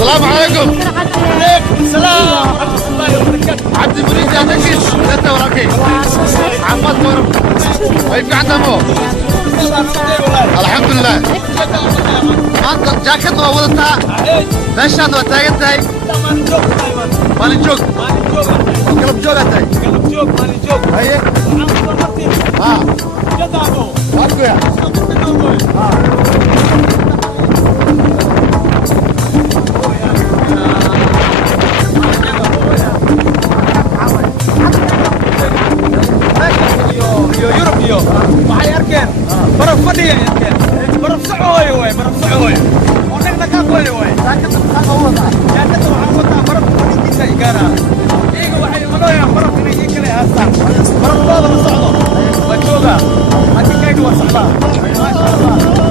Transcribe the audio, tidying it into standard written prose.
السلام عليكم. عليكم السلام ورحمة الله وبركاته. عبد المريد يا دقيش انت وراكي عمال تورب ويبقى عندها مو الحمد لله. ما انت جاكيت ووضتها ماشان وتاجتها مالي جوك قلب جوك مالي جوك هي ها جدعو واكو يا waxay arkeen baraf fadhiya arkeen baraf socooyo way baraf socooyo oo dhaqna ka qoyo way jaakada waxaan wataa baraf fadhigiisa igaara iyaga waxay imanayaan baraf inay kale haastaan barafooda la socdo waa jooga hakikayga waa socdaa maasha allah